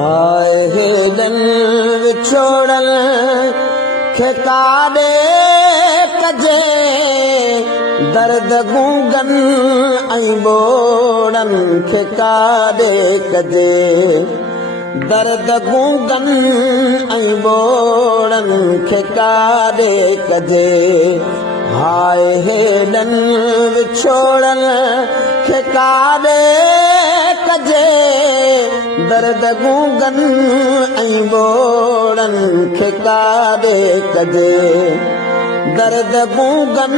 हाय हेॾन विछोड़ल खे काॾे कजे दर्द गूंगन ऐं ॿोड़नि खे काॾे कजे दर्द गूंगन ऐं ॿोड़नि खे काॾे कजे हाय हेॾन विछोड़ल खे काॾे कजे दर्द गूंगन ऐं ॿोड़नि खे काॾे कजे दर्द गूंगन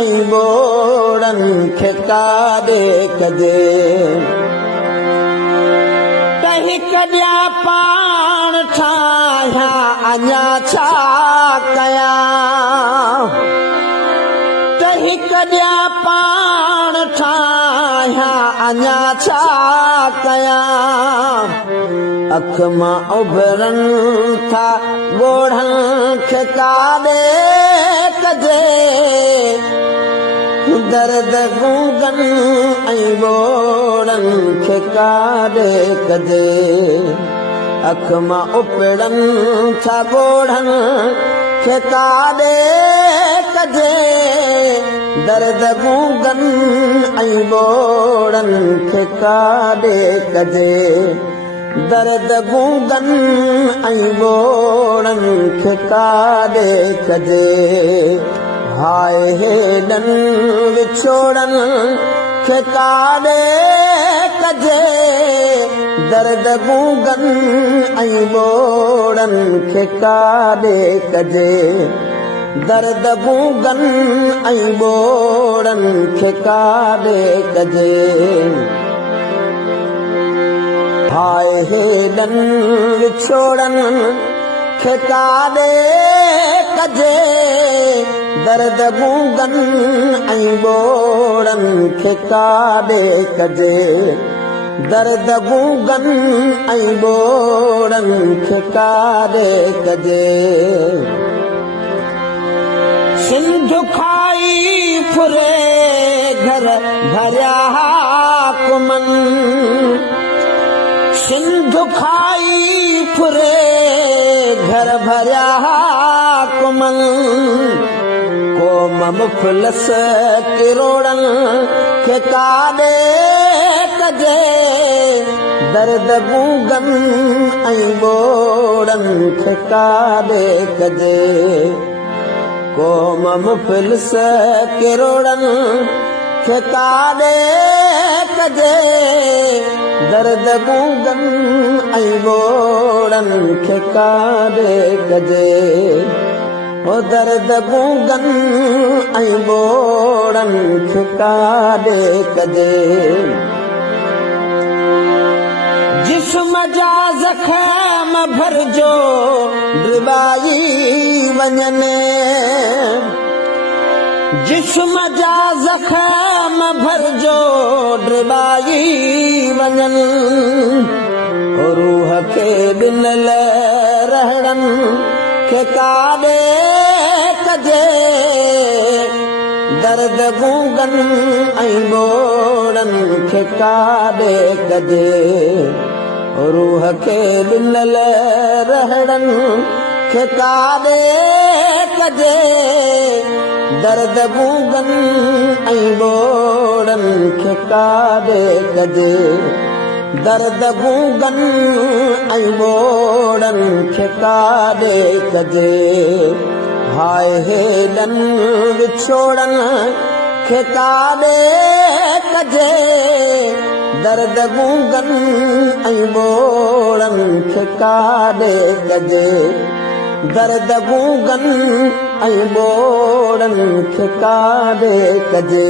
ऐं ॿोड़नि खे काॾे कजे टही कॾियां पाण ठाहियां अञा छा कयां टही कॾियां पाण ठाहियां अञा छा कयां अख मां उभरनि था ॻोढ़नि खे काॾे कजे दर्द गूंगन ऐं ॿोड़नि खे काॾे कजे अख मां उभरनि था ॻोढ़नि खे काॾे कजे दर्द गूंगन ऐं ॿोड़नि खे काॾे कजे दर्द गूंगन ऐं ॿोड़नि खे काॾे कजे हाय हेॾन विछोड़न खे काॾे कजे दर्द गूंगन ऐं ॿोड़नि खे काॾे कजे दर्द गूंगन ऐं ॿोड़नि खे काॾे कजे हाय हेॾन विछोड़न खे काॾे कजे दर्द गूंगन ऐं ॿोड़नि खे काॾे कजे दर्द गूंगन ऐं ॿोड़नि खे काॾे कजे सिंध खाई फुरे घर भरिया कुमन सिंध खाई फुरे घर भरिया कुमन कोम मुफ़लिस किरोड़नि खे काॾे कजे दर्द गूंगन ऐं ॿोड़नि खे काॾे कजे कोम मुफ़लिस किरोड़नि खे काॾे कजे दर्द गूंगन ऐं ॿोड़नि खे काॾे कजे ओ दर्द गूंगन ऐं ॿोड़नि खे काॾे कजे जिस्म जा ज़ख़म भरिजो ड्रिबाई वञनि जिस्म जा ज़ख़म भरिजो ड्रिबाई वञनि रूह खे ॾिनल रहड़नि खे काॾे कजे दर्द गूंगन ऐं ॿोड़नि खे काॾे कजे रूह खे ॾिनल रहड़नि खे काॾे कजे दर्द गूंगन ऐं ॿोड़नि खे काॾे कजे दर्द गूंगन ऐं ॿोड़नि खे काॾे कजे हाय हेॾन विछोड़न खे काॾे कजे दर्द गूंगन ऐं ॿोड़नि खे काॾे कजे दर्द गूंगन ऐं ॿोड़नि खे काॾे कजे